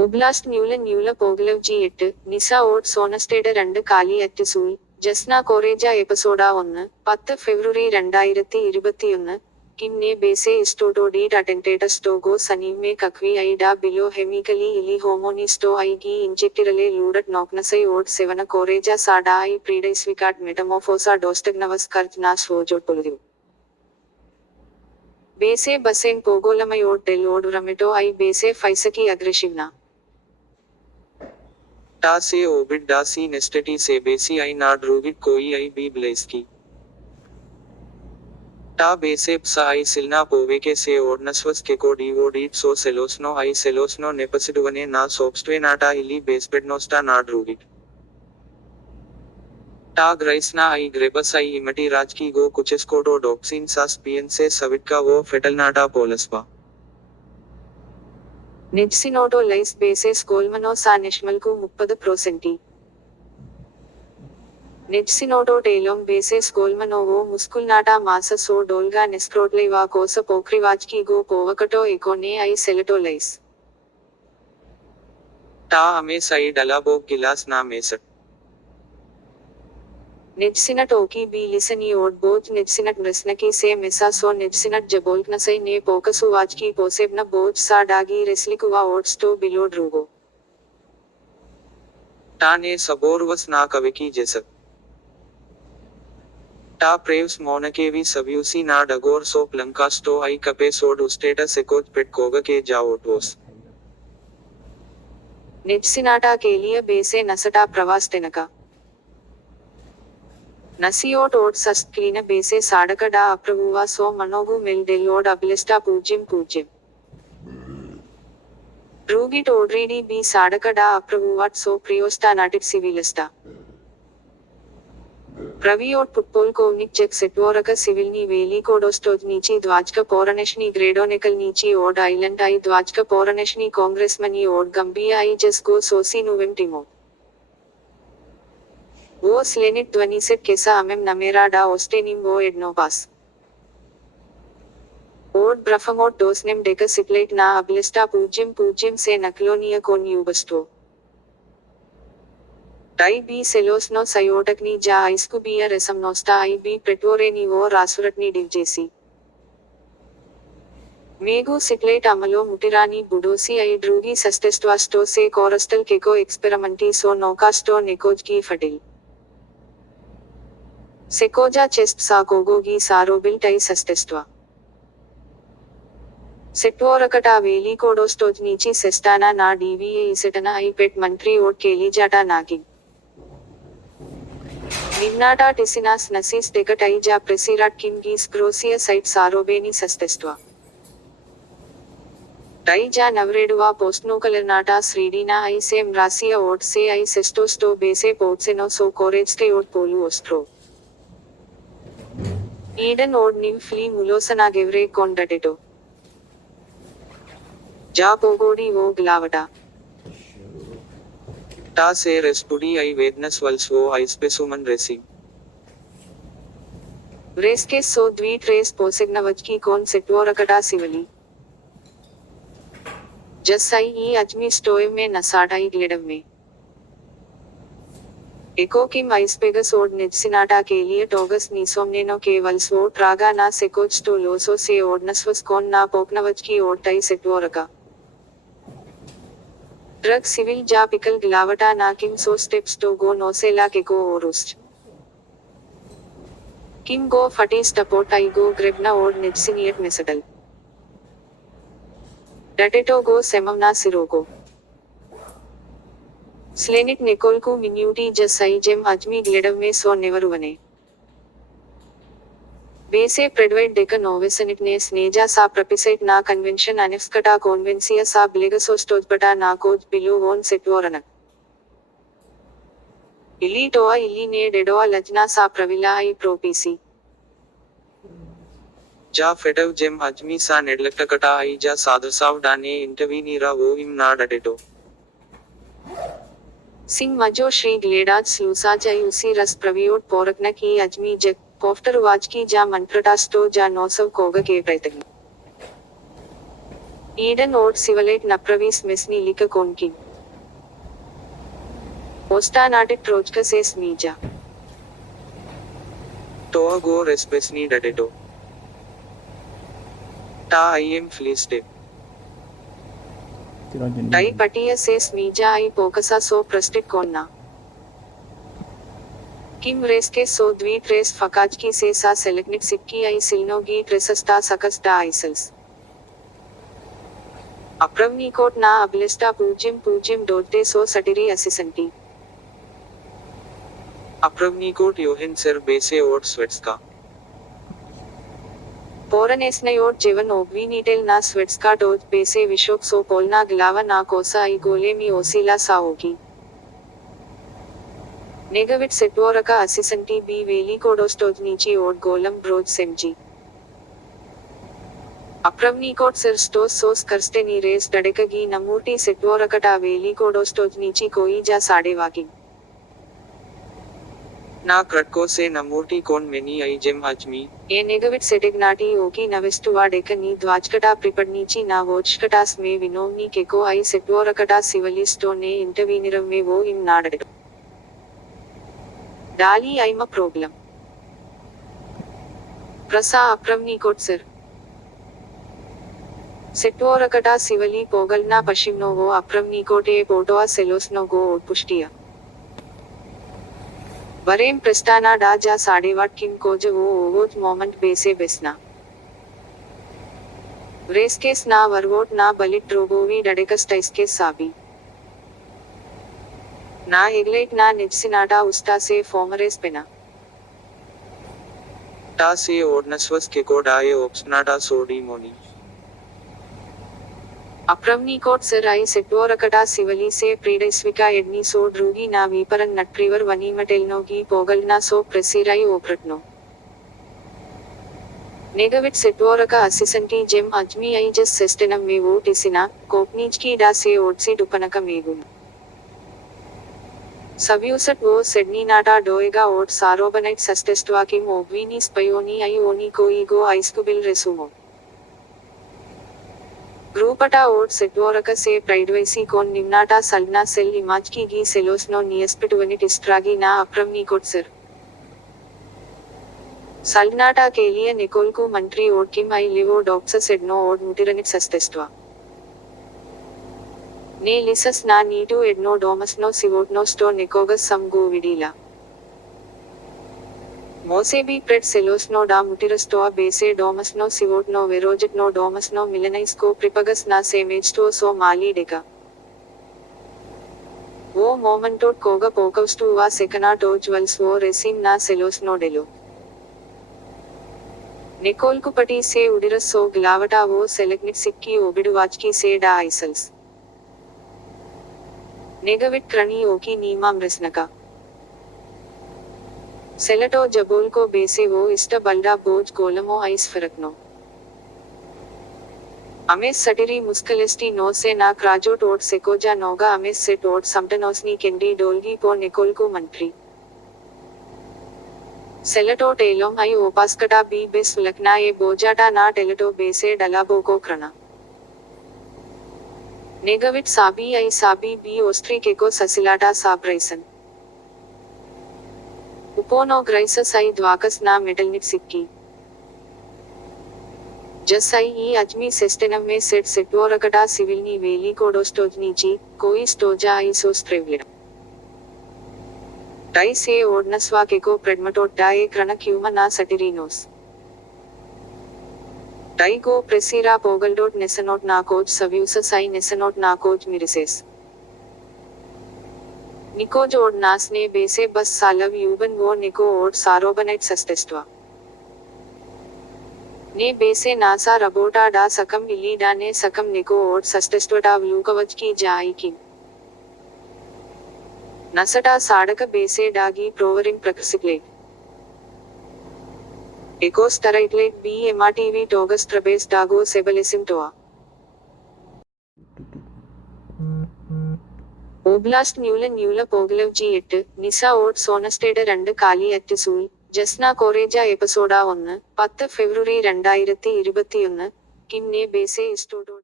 Oblast ന്യൂല പോഗ്ലവ് G 8 നിസ ഓട്ട് സോണസ്റ്റേഡ് 2 കാലി അറ്റ് സൂൾ ജസ്ന കോറേജ എപ്പിസോഡ 1 10 ഫെബ്രുവരി 2021 കിംനെ ബേസെ ഇസ്റ്റോഡോ ഡീഡ് അറ്റൻറ്റേറ്റസ് ഗോ സനീവ്മേ കക്വി ഐഡ ബിലോ ഹെമിക്കലി ഇലി ഹോമോനിസ്റ്റോ ഐഗി ഇഞ്ചെക്റ്റിറലെ ലൂഡറ്റ് നോക്നസൈ ഓട്ട് സെവന കോറേജ സാഡ ഐ പ്രീഡൈസ്വിക്കാട്ട് മെറ്റമോഫോസ ഡോസ്റ്റഗ്നവസ് കർത്ത് നാ സ്വോജോട്ട് പൊലുതിവ് ബേസെ ബസെൻ പോഗോലമയോട്ട് ഡെൽ ഓഡ് റമെറ്റോ ഐ ബേസെ ഫൈസക്കി അഗ്രഷിവ്ന टा से ओबिट डा सी नेस्टेटी से बेसी आई ना ड्रूगिट कोई आई बी ब्लेस्की टा बेसे प्सा आई सिल्ना पोवेके से ओडनस्वस के को डीवो डीट सो सेलोस्नो आई सेलोस्नो नेपसिडुवने ना सोप्स्ट्वे नाटा इली बेस्पेडनोस्टा ना ड्रूगिट टा ग्राइसना आई ग्रेबस आई इमटी राज की गो कुचेस्कोडो डॉक्सिन सास पियन से सविटका वो फेटलनाटा पोलस्पा നെഡ്സിനോഡോ ലൈസ് ബേസെസ് കോൽമനോ സാ നെഷ്മൽക്കു 30%. നെഡ്സിനോഡോ ഡേലോങ് ബേസെസ് കോൽമനോവോ മുസ്കുൽനാട്ടാ മാസ സോ ഡോൽഗ നെസ്ക്രോട്ലൈവാ കോസ പോക്രിവാച്കി ഗോ പോവകട്ടോ എക്കോനെ ഐ സെലറ്റോ ലൈസ് टा अमेस आई डलाबोग गिलास ना मेसट നെഡ്സിനട്ട് ഓക്കി ബി ലിസനി ഓഡ് ബോജ് നെഡ്സിനട്ട് ബ്രസ്നക്കി സേ മെസാ സോ നെഡ്സിനട്ട് ജബോൽക്നസൈ നെ പോക്കസു വാച്കി പോസെബ്ന ബോജ് സാ ഡാഗി റെസ്ലിക്കുവാ ഓട്സ്റ്റോ ബിലോ ഡ്രൂഗോ टा ने सबोरवस ना कविकी जेसक टा प्रेव्स मोनकेवी सव्यूसी ना डगोर सो प्लंकास्टो आई कपे सोड उस्टेटा सेकोज पेट कोग के जाओटोस നെഡ്സിനാട്ടാ കേലിയ ബേസെ നസട്ടാ പ്രവാസ്തെനക നസിയോട്ട് ഓട്ട് സസ്റ്റ് ക്ലീന ബേസെ സാടക ഡാ അപ്രവൂവ സോ മനോഗു മെൽ ഡെല്ലോഡ് അബിലിസ്റ്റ 0-0 റൂഗിറ്റ് ഓഡ്രീഡി ബി സാടക ഡാ അപ്രവൂവാട്ട് സോ പ്രിയോസ്റ്റ നാട്ടിറ്റ് സിവിലിസ്റ്റ പ്രവിയോട്ട് പുട്പോൽകോവ്നിക് ചെക് സെറ്റ്വോറക സിവിൽനി വേലികോഡോസ്റ്റോജ് നീച്ചി ദ്വാജ്ക പോറനെഷ്നി ഗ്രേഡോനെക്കൽ നീച്ചി ഓഡ് ഐലൻഡ് ഐ ദ്വാജ്ക പോറനെഷ്നി കോൺഗ്രസ്മനി ഓഡ് ഗംബിയ ഐ ജസ് ഗോ സോസി നുവെം ടിമോ वो स्लेनिट ध्वनिसेट केसा अमेम नमेरा डा ओस्टेनिम वो एडनोबास ओड ब्रफमोट डोसनेम डेका सिप्लेट ना अबलिस्टा 0-0 से नक्लोनिया कोन यूबस्टो टाई बी सेलोस्नो सयोटकनी जा आइस्कुबिया रेसमनोस्टा आई बी प्रेटोरेनी वो रासुरटनी डिवजेसी मेगू सिप्लेट अमलो मुटिरानी बुडोसी आई ड्रूगी सस्टेस्टवास्टो से कोरस्टल केको एक्सपेरिमेंटी सो नोकास्टो नेकोज की फटिल सेकोजा चेस्ट सा कोगोगी सारोबिल टाई सस्टेस्टवा सेट्वोरकटा वेली कोडोस्टोज नीची सेस्टाना ना डीवीए इसेटना आई पेट मंत्री ओट केलीजाटा नागी निग्नाटा टिसिनास नसीस डेकट आई जा प्रेसिराट किम गीस ग्रोसिया साइट सारोबेनी सस्टेस्टवा टाई जा नवरेडुवा पोस्टनोकलरनाटा श्रीडीना आई सेम रासिया ओट से आई सेस्टोस्टो बेसे पोट्सेनो सो कोरेजटे ओट पोलू ओस्ट्रो ईडन ओड निम फ्ली मुलोसना गेवरे कोंडटेटो जा पोगोडी वो ग्लावटा टा से रेस्पुडी आई वेदनस वल्स वो आइस्पेसुमन रेसी रेस्के सो द्वीट रेस पोसेग्नवचकी कोन सेट्वोरकटा सिवली जसाई ई अजमी स्टोय में नसाडाई ग्लेडव में एको किम आइस्पेगस ओड नेड्सिनाटा के लिए टोगस नीसोमनेनो के वल्स वो ट्रागा ना सेकोज तो लोसो से ओडनस्वस कोन ना पोकनवच की ओड टाई सेट्वोरका ड्रग सिविल जा पिकल गिलावटा ना किम सो स्टेप्स तो गो नोसेला के गो ओरुस्ट किम गो फटीस टपोट आई गो ग्रेबना ओड नेड्सिनियट मेसडल डटेटो गो सेममना सिरोगो स्लेनिट निकोल को मिन्यूटी जसाई जेम अजमी ग्लेडव में सो नेवरुवने बेसे प्रेडवेट डेका नोवेसनिट ने स्नेजा सा प्रपिसाइट ना कन्वेंशन अनेफ्स्कटा कॉन्वेंसिया सा ब्लेगसोस्टोज बटा ना कोज बिलू वोन सेट्वोरनक इली टोआ इली ने डेडोआ लजना सा प्रविला आई प्रोपीसी जा फेडव जेम अजमी सा नेडलकटकटा आई जा साधुसाव डाने इंटरवीनीरा वो इम ना डटेटो सिंह मजो श्री ग्लेडाज स्लूसाजाई उसी रस प्रवियोट पोरकन की अजमी जग कोफ्टर वाच की जा मंत्रटास्टो जा नौसव कोग के प्रैतगी ഈഡൻ ഓഡ് സിവലൈറ്റ് നപ്രവീസ് മെസ്നിലിക കോൺകിൻ ഓസ്റ്റാനാട്ടിക് ട്രോജ്കസേസ് മീജ Toa go respesni dadeto. Ta I am fleeced. ടൈ പട്ടിയ സേസ് മീജ ഐ പോകസ സോ പ്രസ്റ്റിക് കോന്ന किम रेस के सो द्वीट रेस फकाज की से सा सेलेक्निक सिक्की आई सिल्नो गी ट्रेसस्टा सकस्टा आइसल्स अप्रवनी कोट ना अबलिस्टा पूज्यम पूज्यम डोटे सो सटिरी असिसंटी Apravnikot Johin Sir Base Ot Svetska. पोरनेस्नयोट जीवन ओब्वी नीटेल ना स्वेट्सका डोज बेसे विशोक सो पोलना गिलावा ना कोसा आई गोले मी ओसीला सा होगी नेगविट सेटवोरका असिसंटी बी वेली कोडोस्टोज नीची ओट गोलम ब्रोज सेमजी अप्रवनीकोट सिर स्टोस सोस करस्टे नी रेस डडेकगी नमूटी सेटवोरकटा वेली कोडोस्टोज नीची कोई जा साड़े वागी Na Kratko se Namurti kon many I gem ajmi. ए नेगविट सेटिग्नाटी ओकी नवेस्टुवा डेकनी ध्वाजकटा प्रिपडनीची ना वोचकटास में विनोवनी केको आई सेटवोरकटा सिवलिस्टो ने इंटरवीनिरम में वो इम नाडे डाली आई म प्रॉब्लम प्रसा अप्रवनीकोट सिर सेटवोरकटा सिवली पोगलना पश्चिमनो वो अप्रवनीकोटे पोटोआ सेलोसनो गो ओट पुष्टिया बरेम प्रस्ताना डा जा साडेवाट किम कोज वो ओवोट मोमेंट बेसे बेसना रेस केस ना वरवोट ना बलिट ड्रोगोवी डडेकस टाइस के साबी ना एग्लेट ना निजसिनाटा उस्ता से फॉर्मरेस पेना Ta se Ordnaswas Keko Dae Obsnata Sodi Moni. अप्रवनीकोट सिर आई सेटवोरकटा सिवली से प्रीडेस्विका एडनी सो ड्रूगी ना वीपरन नटप्रीवर वनीमटेल्नोगी पोगलना सो प्रेसिराई ओप्रटनो नेगविट सेटवोरका असिसंटी जेम अज्मी आई जस सेस्टेनम में वो टिसिना कोपनीज की डा से ओटसी डुपनक मेगुन सव्यूसट वो सेडनी नाटा डोएगा ओट सारोबनाइट सस्टेस्टवा किम ओब्वीनी स्पयोनी आई ओनी कोईगो आइस्कुबिल रेसुमो ग्रूपटा ओट सेटवोरक से प्राइडवेसी कोन निम्नाटा सल्ना सेल इमाज की गी सेलोसनो नियस्पिटुवनिट इस्ट्रागी ना अप्रवनीकोट सिर सल्नाटा के लिए निकोल को मंत्री ओट किम आई लिवो डॉक्स सेडनो ओट मुटिरनिट सस्टेस्टवा ने लिसस ना नीटू एडनो डोमसनो सिवोटनो स्टो निकोगस सम गो विडीला मोसेबी प्रेड सेलोसनो डा मुटिरस्टोआ बेसे डोमसनो सिवोटनो वेरोजिटनो डोमसनो मिलनाइस्को प्रिपगस ना सेमेजटो सो माली डेका वो मोमेंटोट कोगा पोकवस्टू वा सेकना टोज्वल्स वो रेसिम ना सेलोसनो डेलो निकोल कुपटी से उडिरस सो गिलावटा वो सेलेक्निक सिक्की ओबिडुवाचकी से डा आइसल्स नेगविट क्रणी ओकी नीमा मृस्नका सेलेटो जबोल को बेसे वो इष्ट बल्डा बोज गोलमो आइस फरकनो अमेस सटिरी मुस्कलिस्टी नो से ना क्राजो टोट सेकोजा नोगा अमेस से टोट समटनोसनी केंडी डोलगी पो निकोल को मंत्री सेलेटो टेलोम आई ओपास्कटा बी बेस लकना ए बोजाटा ना टेलेटो बेसे डलाबो को क्रना नेगविट साबी आई साबी बी ओस्ट्री केको ससिलाटा साब्राइसन उपोनो ग्राइसस आई द्वाकस ना मेटलनिक सिक्की जसाई ई अजमी सिस्टेनम में सेट सेटवोरकटा सिविलनी वेली कोडोस्टोजनीची कोई स्टोजा आई सो स्ट्रेवलिड टाई से ओडनस्वा केको प्रेडमटो डाए क्रनक ह्यूमना सटिरिनोस टाई गो प्रेसिरा पोगलडोट नेसनोट ना कोज सव्यूसस आई नेसनोट ना कोज मिरिसेस निको जोड नास ने बेसे बस सालव यूबन वो निको ओड सारोबनाइट सस्टेस्टवा ने बेसे नासा रबोटा डा सकम इलीडा ने सकम निको ओड सस्टेस्टवटा व्लूकवच की जाई की नसटा साडक बेसे डागी प्रोवरिंग प्रकृसिक्लेट एकोस टराइटलेट बी एमाटीवी टोगस ट्रबेस डागो सेबलिसिम टोआ ओब्लास्ट न्यूल पोगलव जी 8 निसा ओट सोनस्टेड 2 काली अറ്റ് സൂയി ജസ്ന കോറേജ എപ്പിസോഡ 1 10 ഫെബ്രുവരി 2021 കിം നെ ബേസെ ഇസ്റ്റോഡോ